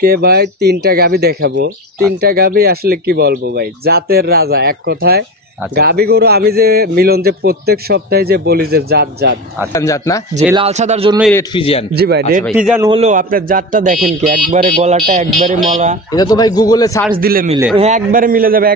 কে ভাই তিনটা গাভী দেখাবো। তিনটা গাভী আসলে কি বলবো ভাই, জাতের রাজা এক কথায়। গাভী গরু আমি যে মিলন যে প্রত্যেক সপ্তাহে যে বলি যে জাত জাত জাত না, এই লাল সাদার জন্যই রেড ফিজিয়ান। জি ভাই, রেড ফিজিয়ান হলো আপনার জাতটা দেখেন কি একবারে গলাটা একবারে মলা। এটা তো ভাই গুগলে সার্চ দিলে মিলে, একবারে মিলে যাবে।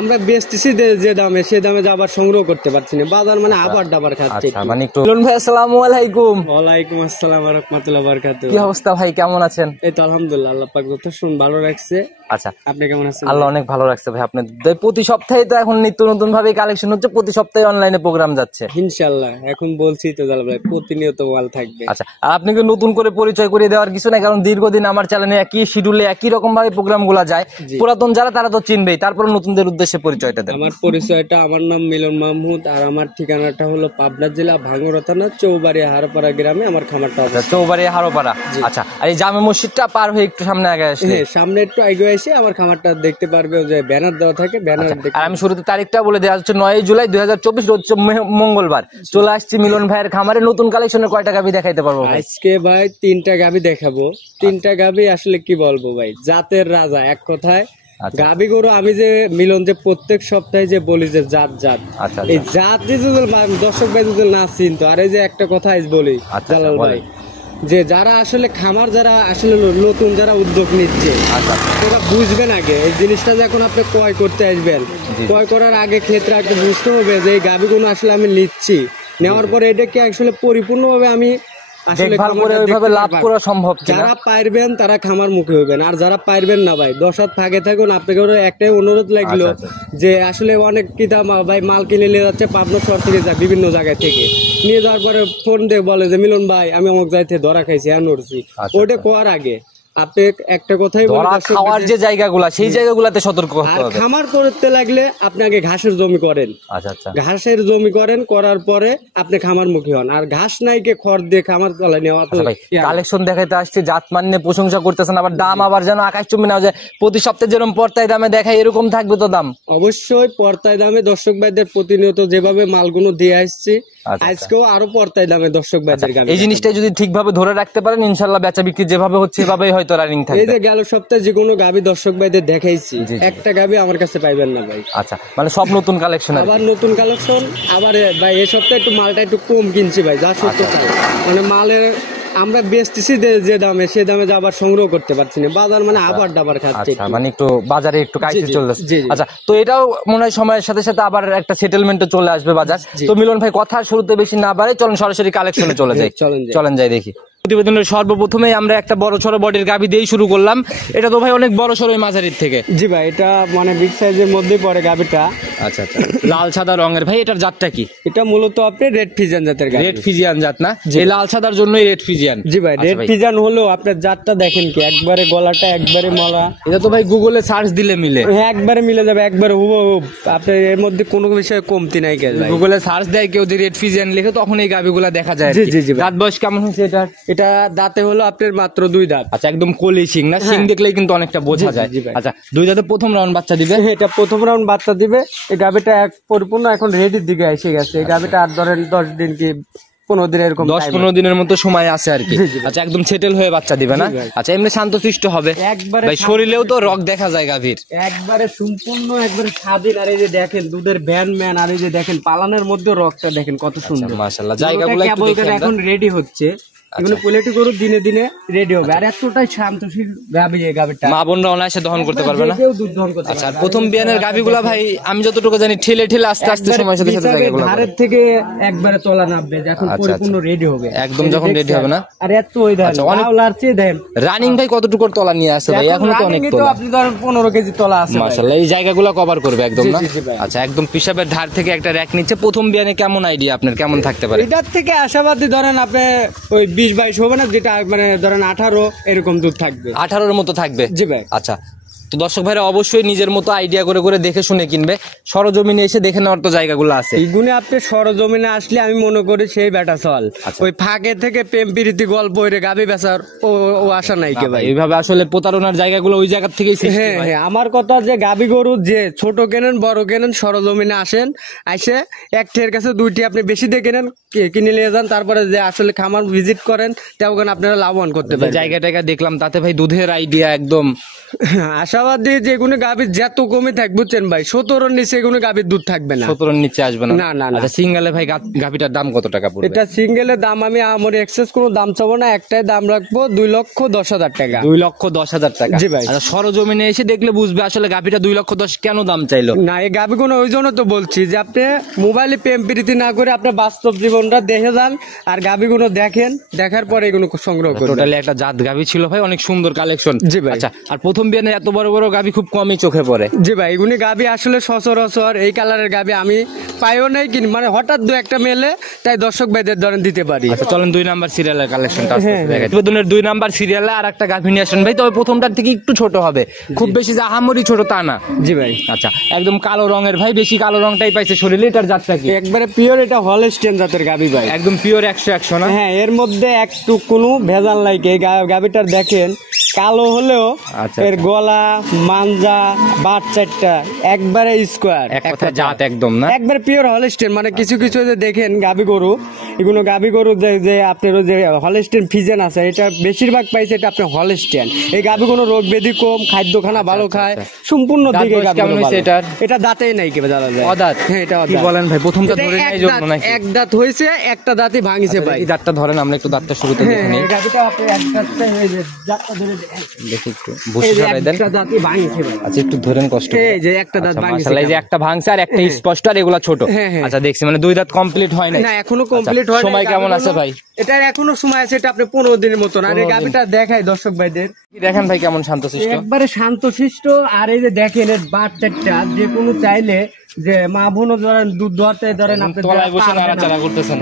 আমরা বেচতেছি যে দামে, সে দামে যে আবার সংগ্রহ করতে পারছি না, বাজার মানে আবার ডাবার খাচ্ছে। মানে একটু ভাই, আসসালামু আলাইকুম। ওয়ালাইকুম আসসালাম ওয়া রাহমাতুল্লাহি ওয়া বারাকাতুহু। কি অবস্থা ভাই, কেমন আছেন? এই তো আলহামদুলিল্লাহ, আল্লাহ পাক যথেষ্ট ভালো রাখছে। আচ্ছা, আপনি কেমন আছেন? আল্লাহ অনেক ভালো রাখছে ভাই। আপনি প্রতি সপ্তাহে তো এখন নিত্য নতুন ভাবে কালেকশন হচ্ছে, প্রতি সপ্তাহে অনলাইনে প্রোগ্রাম যাচ্ছে ইনশাআল্লাহ। এখন বলছি তো জালাল ভাই, প্রতিনিয়ত মাল থাকবে। আচ্ছা, আর আপনাকে নতুন করে পরিচয় করিয়ে দেওয়ার কিছু নাই, কারণ দীর্ঘদিন আমার চ্যানেলে একই শিডিউলে একই রকম ভাবে প্রোগ্রাম গুলা যায়। পুরাতন যারা তারা তো চিনবেই, তারপর নতুনদের উদ্দেশ্যে পরিচয়টা দেন। আমার পরিচয়টা, আমার নাম মিলন মাহমুদ, আর আমার ঠিকানাটা হলো পাবনা জেলা ভাঙ্গুড়া থানা চৌবাড়িয়া হারোপাড়া গ্রামে আমার খামারটা আছে। চৌবাড়িয়া হারোপাড়া। আচ্ছা, আর এই জামে মসজিদটা পার হয়ে একটু সামনে আগে আসলে, সামনে একটু আগে এসে আমার খামারটা দেখতে পারবে, যে ব্যানার দেওয়া থাকে, ব্যানার। আর আমি শুরুতে তারিখটা বলে দেওয়া হচ্ছে 9 জুলাই 2024, রোজ মঙ্গলবার। চলে আসছি মিলন ভাইয়ের খামারে। নতুন কালেকশনের কয়টা গাভী দেখাইতে পারবো আজকে ভাই? তিনটা গাভী দেখাবো। তিনটা গাভী আসলে কি বলবো ভাই, জাতের রাজা এক কথায়। গাভী গরু আমি যে মিলন যে প্রত্যেক সপ্তাহে যে বলি যে জাত জাত, এই জাত যে দর্শক ভাই যদি না চিনতো, আর এই যে একটা কথা বলি জালাল ভাই, যে যারা আসলে খামার, যারা আসলে নতুন যারা উদ্যোগ নিচ্ছে, ওরা বুঝবেন আগে এই জিনিসটা, যখন আপনি ক্রয় করতে আসবেন, ক্রয় করার আগে ক্ষেত্রে একটা বুঝতে হবে যে এই গাভীগুলো আসলে আমি নিচ্ছি, নেওয়ার পরে এটাকে আসলে পরিপূর্ণভাবে আমি লাভ করা সম্ভব। যারা পারবেন তারা খামার মুখে হইবেন, আর যারা পারবেন না ভাই 10 হাত ফাঁকে থাকুন। আপনাকে একটাই অনুরোধ লাগলো, যে আসলে অনেক কিতাব ভাই মাল কিনে নিয়ে যাচ্ছে পাবনা শহর থেকে, যায় বিভিন্ন জায়গায় থেকে নিয়ে যাওয়ার পরে ফোন দিয়ে বলে যে মিলন ভাই আমি অমুক জায়গা থেকে ধরা খাইছি, উঠছি। ওটা কোয়ার আগে আপনি একটা কথাই খাওয়ার যে জায়গাগুলা, সেই জায়গাগুলাতে সতর্ক হতে হবে। খামার করতে লাগলে আপনি আগে ঘাসের জমি করেন। ঘাসের জমি করেন, করার পরে আপনি খামার মুখী হন। আর ঘাস নাই কে খড় দিয়ে খামার চালাই নেওয়া। কালেকশন দেখাইতে আসছে, জাত মানে প্রশংসা করতেছেন, আবার দাম আবার যেন আকাশচুম্বী না যায়। প্রতি সপ্তাহে যেরকম পর্তায় দামে দেখায় এরকম থাকবে তো দাম? অবশ্যই পর্তায় দামে দর্শক ভাইদের প্রতিনিয়ত যেভাবে মালগুলো দিয়ে আসছে, আজকেও আরো পর্তায় দামে দর্শক ভাইদের। এই জিনিসটা যদি ঠিকভাবে ধরে রাখতে পারেন, ইনশাল্লাহ বেচা বিক্রি যেভাবে হচ্ছে এভাবেই হয়তো রানিং থাকবে। এই যে গেল সপ্তাহে যে কোনো গাভী দর্শক ভাইদের দেখাইছি, একটা গাভী আমার কাছে পাইবেন না ভাই। আচ্ছা, মানে সব নতুন কালেকশন, আবার নতুন কালেকশন। আবার ভাই এই সপ্তাহে একটু মালটা একটু কম কিনছি ভাই, যা সত্য তাই। মানে মালের আমরা বেচতেছি যে দামে, সে দামে যে আবার সংগ্রহ করতে পারছি না, বাজার মানে আবার ডাবার খাচ্ছে। মানে একটু বাজারে একটু কাইতে চলতেছে। আচ্ছা, তো এটাও মনে হয় সময়ের সাথে সাথে আবার একটা সেটেলমেন্টে চলে আসবে বাজার। তো মিলন ভাই কথা শুরুতে বেশি না বাড়ে, চলেন সরাসরি কালেকশনে চলে যাই। চলেন যাই দেখি। প্রতিবেদনের সর্বপ্রথমে আমরা একটা বড় সড়ো বডির গাভী দিয়ে শুরু করলাম। এটা তো ভাই অনেক বড় সড়ো মাঝারির থেকে। জি ভাই, এটা মানে বিগ সাইজের মধ্যে পড়ে গাভীটা। আচ্ছা আচ্ছা, লাল সাদা রঙের। ভাই এটার জাতটা কি? এটা মূলত আপনি রেড ফিজিয়ান জাতের গাভী। রেড ফিজিয়ান জাত না, এই লাল সাদার জন্যই রেড ফিজিয়ান। জি ভাই, রেড ফিজিয়ান হলো আপনার জাতটা দেখেন কি একবারে গলাটা একবারে মলা। এটা তো ভাই গুগলে সার্চ দিলে মিলে, একবারে মিলে যাবে, একবারে হুবহুব। আপনার এর মধ্যে কোনো বিষয়ে কমতি নাই। গুগলে সার্চ দেয় কেউ যদি রেড ফিজিয়ান লিখে, তখন এই গাভীগুলা দেখা যায়। জি জি। দাঁত বয়স কেমন হচ্ছে এটা? এটা দাঁতে হলো আপনার মাত্র 2 দাঁত। আচ্ছা, একদম কলি শিং না? শিং দেখলেই কিন্তু অনেকটা বোঝা যায়। আচ্ছা, 2 দাঁতে প্রথম রাউন্ড বাচ্চা দিবে। এটা প্রথম রাউন্ড বাচ্চা দিবে। এই গাভীটা পরিপূর্ণ এখন রেডির দিকে এসে গেছে। এই গাভীটা আর ধরেন 10 দিন কি 15 দিন, এরকম 10-15 দিনের মতো সময় আছে আর কি। আচ্ছা, একদম সেটেল হয়ে বাচ্চা দিবে না? আচ্ছা, এমনি শান্তশিষ্ট হবে ভাই, শরীরেও তো রক দেখা যায় গাভীর, একবারে সম্পূর্ণ একবারে স্বাধীন। আর এই যে দেখেন দুধের ভ্যান ম্যান, আর এই যে দেখেন পালানের মধ্যে রকটা দেখেন কত সুন্দর। মাশাআল্লাহ, জায়গাগুলো একটু দেখেন। এখন রেডি হচ্ছে, এগুলো পোলেটি গরু দিনে দিনে রেডি হবে। আর এতটাই শান্তশীল গাভী এই গাভীটা, মা বোনরা অনায়াসে দহন করতে পারবে না? কেউ দুধ দহন করতে। আচ্ছা, প্রথম বিয়ানের গাভীগুলা ভাই আমি যতটুকু জানি ঠেলে ঠেলে আস্তে আস্তে সময়ের সাথে সাথে জায়গাগুলো ধারের থেকে একবারে তলা নামবে যখন পরিপূর্ণ রেডি হবে। একদম যখন রেডি হবে না? আর এত ওই দেন লাউলারচে দেন। রানিং ভাই কতটুকু তলা নিয়ে আসে ভাই? এখনো তো অনেক তলা। আপনি ধরেন 15 কেজি তলা আছে মাশাআল্লাহ, এই জায়গাগুলো কভার করবে একদম না? আচ্ছা, একদম পিশাবের ধার থেকে একটা র‍্যাক নিচ্ছে। প্রথম বিয়ানে কেমন আইডিয়া আপনার, কেমন থাকতে পারে? এটার থেকে আশাবাদী ধরেন আপনি ওই 20-22 হবে না, যেটা মানে ধরেন 18 এরকম দুধ থাকবে। 18-র মতো থাকবে? জি ভাই। আচ্ছা, তো দর্শক ভাইরা অবশ্যই নিজের মতো আইডিয়া করে করে দেখে শুনে কিনবে, সরজমিনে এসে দেখে নেওয়ার তো জায়গাগুলো আছে। এইগুলো আপনি সরজমিনে আসলে আমি মনে করি সেই ব্যাটা চল, ওই ফাঁকে থেকে প্রেম প্রীতি গল্প হইরে গাবি বেচার ও আশা নাই কে ভাই। এইভাবে আসলে প্রতারণার জায়গাগুলো ওই জায়গা থেকেই সৃষ্টি হয়। হ্যাঁ, আমার কথা যে গাবি গরু যে ছোট কেনেন বড় কেনেন সরজমিনে আসেন, আইসে একটির কাছে দুইটি আপনি বেশি দিয়ে কেনেন, কিনে নিয়ে যান, তারপরে যে আসলে খামার ভিজিট করেন তেমন আপনারা লাভবান করতে পারেন। জায়গা টায়গা দেখলাম তাতে ভাই দুধের আইডিয়া একদম আশাবাদী যে কোনো গাভীর যত কমে থাকবে বুঝছেন ভাই, 17 নিচে কোনো গাভীর দুধ থাকবে না, 17 নিচে আসবে না। না না না। আচ্ছা সিঙ্গেলে ভাই গাভীটার দাম কত টাকা পড়বে? এটা সিঙ্গেলের দাম আমি আমার এক্সেস কোনো দাম চাবো না, একটাই দাম রাখবো 2,10,000 টাকা। 2,10,000 টাকা? জি ভাই। আচ্ছা সরজমিনে এসে দেখলে বুঝবে আসলে গাভীটা 2,10,000 কেন দাম চাইলো। না এই গাভী কোনো ওই জন্য তো বলছি যে আপনি মোবাইলে প্রেম প্রীতি না করে আপনি বাস্তব জীবনটা দেখে যান, আর গাভী গুলো দেখেন, দেখার পরে এগুলো সংগ্রহ করুন। টোটালি একটা জাত গাভী ছিল ভাই, অনেক সুন্দর কালেকশন। জি ভাই। আচ্ছা আর প্রথম বিয়ানে এত বড় বড় গাভী খুব কমই চোখে পড়ে। জি ভাই, এগুলি গাভী আসলে সচরাচর এই কালারের গাভী আমি পাইও নাই, কিন্তু মানে হঠাৎ দু একটা মেলে, তাই দর্শক ভাইদের ধরেন দিতে পারি। আচ্ছা চলেন 2 নাম্বার সিরিয়ালের কালেকশনটা দেখাই। প্রতিবেদনের 2 নাম্বার সিরিয়ালে আর একটা গাভী নিয়ে আসেন ভাই, তবে প্রথমটার থেকে একটু ছোট হবে, খুব বেশি যে আহামরি ছোট তা না। জি ভাই। আচ্ছা একদম কালো রঙের ভাই, বেশি কালো রংটাই পাইছে শরীরে। এটার জাতটা কি? একবারে পিওর, এটা হলস্টেইন জাতের গাভী ভাই, একদম পিওর 100 না? হ্যাঁ, এর মধ্যে একটু কোনো ভেজাল নাই। এই গাভীটার দেখেন কালো হলেও এর গলা মাঞ্জা বাট চারটা একবারে স্কোয়ার, এক কথা জাত একদম না, একবারে পিওর হলস্টেইন। মানে কিছু কিছু যে দেখেন গাভী গরু, এগুলো গাভী গরু যে আপনার যে হলস্টেইন ফিজেন আছে, এটা বেশিরভাগ পাইছে এটা আপনার হলস্টেইন। এই গাভী কোনো রোগ ব্যাধি কম, খাদ্যখানা ভালো খায়, সম্পূর্ণ দিকে এটা দাঁতেই নাই কে জানা যায়। অদাঁত? হ্যাঁ এটা কি বলেন ভাই, প্রথমটা ধরে নাই জন্য নাকি? এক দাঁত হইছে, একটা দাঁতই ভাঙিছে ভাই। এই দাঁতটা ধরেন, আমরা একটু দাঁতটা শুরুতে দেখে নিই। এই গাভীটা আপনি এক দাঁতটা এই যে দাঁতটা ধরে দেখি একটু বসে সরাই দেন। একটা দাঁতই ভাঙিছে ভাই। আচ্ছা একটু ধরেন কষ্ট করে। এই যে একটা দাঁত ভাঙিছে, মাশাআল্লাহ, এই যে একটা ভাঙছে আর একটা স্পষ্ট, আর এগুলা ছোট। আচ্ছা দেখছি, মানে 2 দাঁত কমপ্লিট হয় নাই। না এখনো কমপ্লিট হয় নাই। সময় কেমন আছে ভাই? এটার এখনো সময় আছে, এটা আপনি 15 দিনের মতন। আর এই গাভীটা দেখাই দর্শক ভাইদের, দেখেন ভাই কেমন শান্তশিষ্ট, একবারে শান্তশিষ্ট। আর এই যে দেখেন এর বাচ্চাটা যে কোনো চাইলে যে মা বোনও ধরেন দুধ দোয়াতে ধরেন আপনি তলায় বসে নাড়াচাড়া করতেছেন,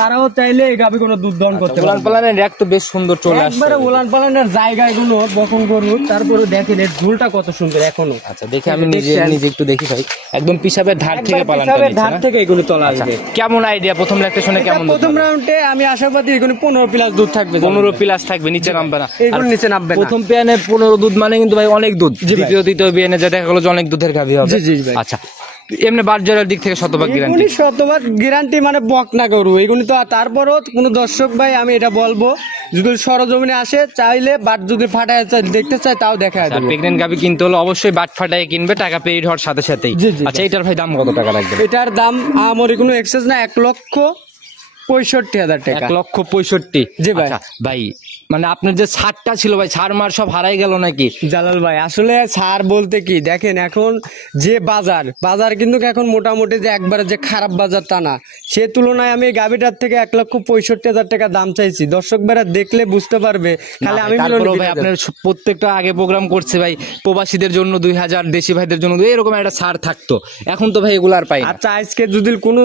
তারাও চাইলে এই গাভী কোনো দুধ দহন করতে পারে। উলান পালানের র্যাক তো বেশ সুন্দর চলে আসছে, একবারে উলান পালানের জায়গাগুলো বকন গরু, তারপরে দেখেন এর ঝুলটা কত সুন্দর এখনো। আচ্ছা দেখি আমি নিজে একটু দেখি ভাই, একদম পিছাবের ধার থেকে পালান, পিছাবের ধার থেকে এগুলো তোলা আসবে। কেমন আইডিয়া প্রথম ল্যাকটেশনে কেমন? প্রথম রাউন্ডে আমি আশাবাদী এগুলো 15 প্লাস দুধ থাকবে, 15 প্লাস থাকবে, নিচে নামবে না। এগুলো নিচে নামবে না। প্রথম বিয়ানে 15 দুধ মানে কিন্তু ভাই অনেক দুধ। দ্বিতীয় তৃতীয় বিয়ানে যা দেখা গেল যে অনেক দুধের গাভী হবে। জি ভাই। আচ্ছা এমনি বাজারের দিক থেকে শতভাগ গ্যারান্টি? শতভাগ গ্যারান্টি, মানে বক না গরু এগুলি তো। তারপরও কোন দর্শক ভাই আমি এটা বলবো, যদি সরজমিনে আসে চাইলে বাট যদি ফাটায় দেখতে চায় তাও দেখা যাবে। প্রেগনেন্ট গাভী কিনতে হলে অবশ্যই বাট ফাটায় কিনবে, টাকা পেইড হওয়ার সাথে সাথেই। আচ্ছা এটার ভাই দাম কত টাকা লাগবে? এটার দাম আমার কোনো এক্সেস না, 1,65,000 টাকা। 1,65,000? জি ভাই। ভাই মানে আপনার যে ছাড়টা ছিল ভাই, ছাড় মার সব হারাই গেল নাকি? জালাল ভাই আসলে ছাড় বলতে কি, দেখেন এখন যে বাজার কিন্তু এখন মোটামুটি যে একবারে যে খারাপ বাজার তা না, সে তুলনায় আমি গাভীটার থেকে 1,65,000 টাকা দাম চাইছি। দর্শক ভাইরা দেখলে বুঝতে পারবে। খালি আমি ভাই আপনার প্রত্যেকটা আগে প্রোগ্রাম করছে ভাই, প্রবাসীদের জন্য 2,000, দেশি ভাইদের জন্য এরকম একটা ছাড় থাকতো, এখন তো ভাই এগুলো আর পাই। আচ্ছা আজকে যদি কোনো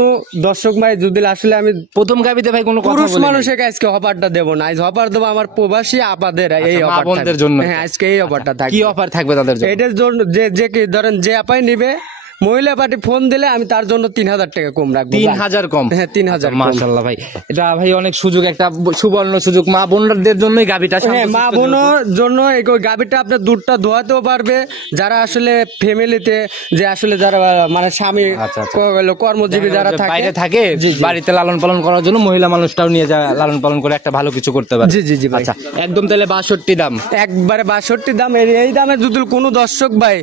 দর্শক ভাই যদি আসলে আমি প্রথম গাভীতে ভাই কোনো পুরুষ মানুষকে আজকে অফারটা দেবো না, আজ অফার দেবো আমার প্রবাসী আপাদের এই অফারটার জন্য। হ্যাঁ আজকে এই অফারটা থাকবে। কি অফার থাকবে তাদের জন্য? এটার জন্য যে কি ধরেন যে আপাই নিবে, মহিলা পার্টি ফোন দিলে আমি তার জন্য 3,000 টাকা কম রাখবো। 3,000 কম? হ্যাঁ 3,000। মাশাআল্লাহ ভাই, এটা ভাই অনেক সুযোগ, একটা সুবর্ণ সুযোগ মা বোনদের জন্যই গাভীটা। হ্যাঁ মা বোনের জন্য এই গাভীটা আপনার দুধটা ধোয়াতেও পারবে, যারা আসলে ফ্যামিলিতে যে আসলে যারা মানে স্বামী কর্মজীবী যারা বাইরে থাকে, বাড়িতে লালন পালন করার জন্য মহিলা মানুষটাও নিয়ে যায়, লালন পালন করে একটা ভালো কিছু করতে পারে। জি ভাই। আচ্ছা একদম তাহলে 62 দাম? একবারে 62 দাম। এই দামে যদি কোনো দর্শক ভাই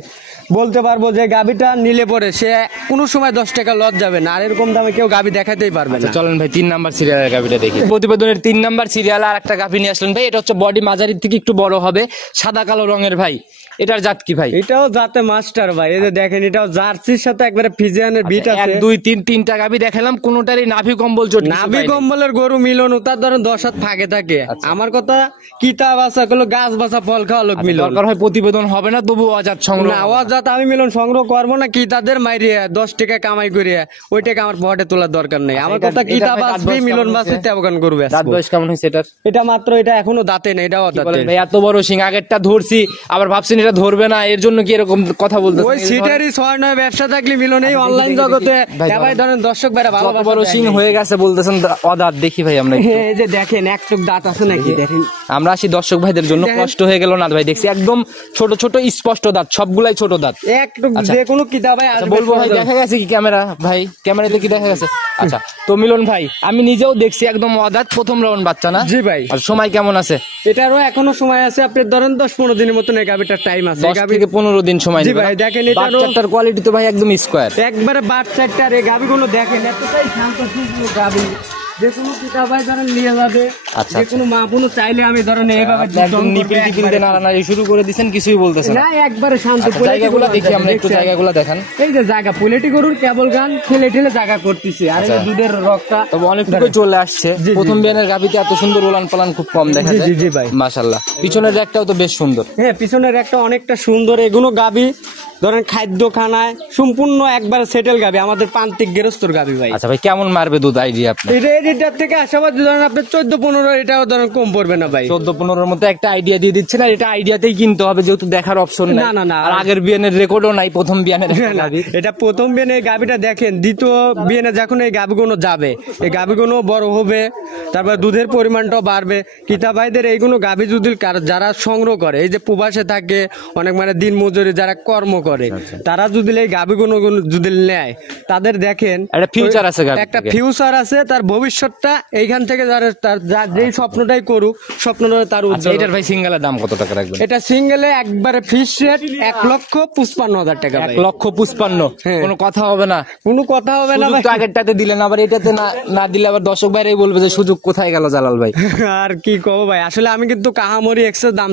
বলতে পারবো যে গাভীটা নিলে পরে সে কোনো সময় 10 টাকা লস যাবে না, আর এরকম দামে কেউ গাভী দেখাতেই পারবে না। চলেন ভাই 3 নাম্বার সিরিয়ালের গাভীটা দেখি। প্রতিবেদনের 3 নাম্বার সিরিয়ালে আর একটা গাভী নিয়ে আসলেন ভাই, এটা হচ্ছে বডি মাঝারির থেকে একটু বড় হবে, সাদা কালো রঙের ভাই। এটার জাত কি ভাই? এটাও জাতে মাস্টার ভাই, এই যে দেখেন এটাও জার্সির সাথে একবারে ফিজিয়ানের বিট আছে। 1 2 3 তিনটা গাভী দেখালাম, কোনোটারই নাভি কম্বল চট, নাভি কম্বলের গরু মিলন তার ধরেন 10 হাত ফাঁকে থাকে। আমার কথা কিতাব আছে গুলো গাছ বাসা ফল খাওয়া লোক মিলন। দরকার হয় প্রতিবেদন হবে না, তবু অজাত সংগ্রহ। না অজাত আমি মিলন সংগ্রহ করবো না, কিতাব ক্রেতাদের মাইরিয়া 10 টাকা কামাই করিয়া ওই টাকা আমার পকেটে তোলার দরকার নেই। আমার কথা কিতাব আসবে মিলন বাসে তেবগান করবে। দাঁত বয়স কেমন হয়েছে এটার? এটা মাত্র এটা এখনো দাঁতে নেই, এটাও দাঁতে। ভাই এত বড় সিং, আগেরটা ধরছি আবার ভাবছেন এটা ধরবে না, এর জন্য কি এরকম কথা বলতেছেন? ওই সিটারি 6-9 ব্যবসা থাকলে মিলনে অনলাইন জগতে ভাই ধরেন দর্শক ভাইরা ভালো বড় সিং হয়ে গেছে বলতেছেন অদাঁত। দেখি ভাই আমরা এই যে দেখেন এক চোখ দাঁত আছে নাকি দেখেন। আমরা আসি দর্শক ভাইদের জন্য কষ্ট হয়ে গেল না ভাই, দেখছি একদম ছোট ছোট স্পষ্ট দাঁত, সবগুলাই ছোট দাঁত। একটু যে কোনো কিতাব ভাই বলবো ভাই দেখা গেছে কি ক্যামেরা ভাই, ক্যামেরাতে কি দেখা গেছে? আচ্ছা তো মিলন ভাই আমি নিজেও দেখছি একদম অদাঁত, প্রথম রাউন্ড বাচ্চা না? জি ভাই। আর সময় কেমন আছে এটারও? এখনো সময় আছে, আপনি ধরেন 10-15 দিনের মতো এই গাবিটার টাইম আছে। 10 থেকে 15 দিন সময় জি নেবে। ভাই দেখেন এটারও বাচ্চাটার কোয়ালিটি তো ভাই একদম স্কয়ার, একবারে বাচ্চাটার এই গাবিগুলো দেখেন এতটাই শান্ত সুন্দর গাবি, যে কোনো কিতাব ভাই ধরেন নিয়ে যাবে। আচ্ছা, যে কোনো মা বোনও চাইলে আমি ধরেন এইভাবে একদম নিপিল টিপিল দিয়ে নাড়ানাড়ি শুরু করে দিবেন, কিছুই বলতেছেন না, একবারে শান্ত। জায়গাগুলো দেখি আমরা একটু, জায়গাগুলো দেখান। এই যে জায়গা পোলেটি গরুর কেবল গান ঠেলে ঠেলে জায়গা করতেছে, আর এই যে দুধের রক্তটা তবে অনেকটুকু চলে আসছে। প্রথম বিয়ানের গাবিতে এত সুন্দর ওলান পালান খুব কম দেখা যায়। জি ভাই মাশাআল্লাহ। পিছনের একটাও তো বেশ সুন্দর। হ্যাঁ পিছনের একটা অনেকটা সুন্দর। এগুলো গাবি ধরেন খাদ্য খানায় সম্পূর্ণ একবারে সেটেল গাবি, আমাদের প্রান্তিক গেরস্তর গাবি ভাই। আচ্ছা ভাই কেমন মারবে দুধ আইডিয়া আপনার? এটার থেকে আশাবাদ ধরেন আপনি 14-15, এটাও ধরেন কম পড়বে না ভাই। 14-15 মতো একটা আইডিয়া দিয়ে দিচ্ছেন, আর এটা আইডিয়াতেই কিনতে হবে যেহেতু দেখার অপশন নাই। না আর আগের বিয়ানের রেকর্ডও নাই, প্রথম বিয়ানের গাবি। এটা প্রথম বিয়ানে এই গাবিটা দেখেন, দ্বিতীয় বিয়ানে যখন এই গাবিগুলো যাবে, এই গাবিগুলো বড় হবে, তারপর দুধের পরিমাণটাও বাড়বে। কিতা ভাইদের এইগুলো গাবি যদি যারা সংগ্রহ করে, এই যে প্রবাসে থাকে অনেক মানে দিন মজুরি যারা কর্ম করে, তারা যদি এই গাবিগুলো যদি নেয় তাদের দেখেন একটা ফিউচার আছে, একটা ফিউচার আছে, তার ভবিষ্যৎটা এইখান থেকে তার যেই স্বপ্নটাই করুক স্বপ্নটা তার উজ্জ্বল। এটার ভাই সিঙ্গেলের দাম কত টাকা রাখবেন? এটা সিঙ্গেলে একবারে ফিক্স রেট 1,55,000 টাকা ভাই। 1,55,000 কোনো কথা হবে না? কোনো কথা হবে না ভাই। তো আগেরটাতে দিলেন, আবার এটাতে না দিলে আবার দর্শক ভাইরাই বলবে যে সুযোগ কোথায় গেল জালাল ভাই। আর কি কব ভাই, আসলে আমি কিন্তু কাহামরি এক্সেস দাম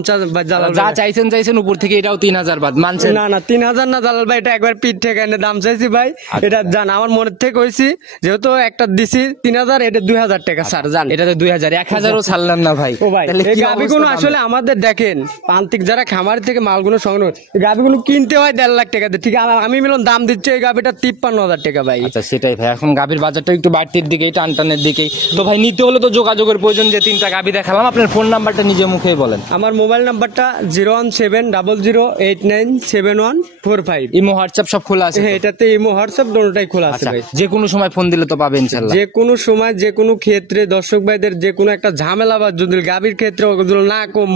জালাল যা চাইছেন উপর থেকে এটাও 3,000 বাদ মানছেন? না 3,000 না জালাল ভাই, এটা একবার পিঠ থেকে এনে দাম চাইছি ভাই। এটা জান আমার মনের থেকে হইছি, যেহেতু একটা দিছি 3,000, এটা 2,000 টাকা স্যার জান। এটাতে 2,000, 1,000ও ছাড়লেন না ভাই। ও ভাই এই গাবিগুলো আসলে আমাদের দেখেন প্রান্তিক যারা খামার থেকে মালগুলো সংগ্রহ, গাবিগুলো কিনতে হয় 1.5 লাখ টাকা দিয়ে, ঠিক আছে? আমি মিলন দাম দিচ্ছি এই গাবিটা 53,000 টাকা ভাই। আচ্ছা সেটাই ভাই, এখন গাবির বাজারটা একটু বাড়তির দিকেই, টানটানের দিকেই। তো ভাই নিতে হলে তো যোগাযোগের প্রয়োজন। যে 3টা গাবি দেখালাম, আপনার ফোন নাম্বারটা নিজে মুখেই বলেন। আমার মোবাইল নাম্বারটা 01700897145। ইমো হোয়াটসঅ্যাপ সব খোলা আছে? হ্যাঁ এটাতে ইমো হোয়াটসঅ্যাপ দুটোটাই খোলা আছে ভাই। যে কোনো সময় ফোন দিলে তো পাবে ইনশাআল্লাহ। যে কোনো সময় যে কোনো ক্ষেত্রে দর্শক ভাইদের যে কোনো একটা ঝামেলা বা যদি গাবির ক্ষেত্রে না কম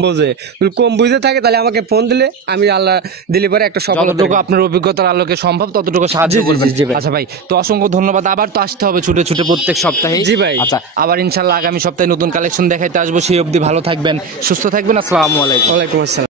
বুঝে থাকে, তাহলে আমাকে ফোন দিলে আমি আল্লাহ দিলে পরে একটা যতটুকু আপনার অভিজ্ঞতার আলোকে সম্ভব ততটুকু সাহায্য করবেন। আচ্ছা ভাই তো অসংখ্য ধন্যবাদ। আবার তো আসতে হবে ছুটে ছুটে প্রত্যেক সপ্তাহে। জি ভাই। আচ্ছা আবার ইনশাআল্লাহ আগামী সপ্তাহে নতুন কালেকশন দেখাইতে আসবো। সেই অবধি ভালো থাকবেন, সুস্থ থাকবেন। আসসালামু আলাইকুম। ওয়ালাইকুম আসসালাম।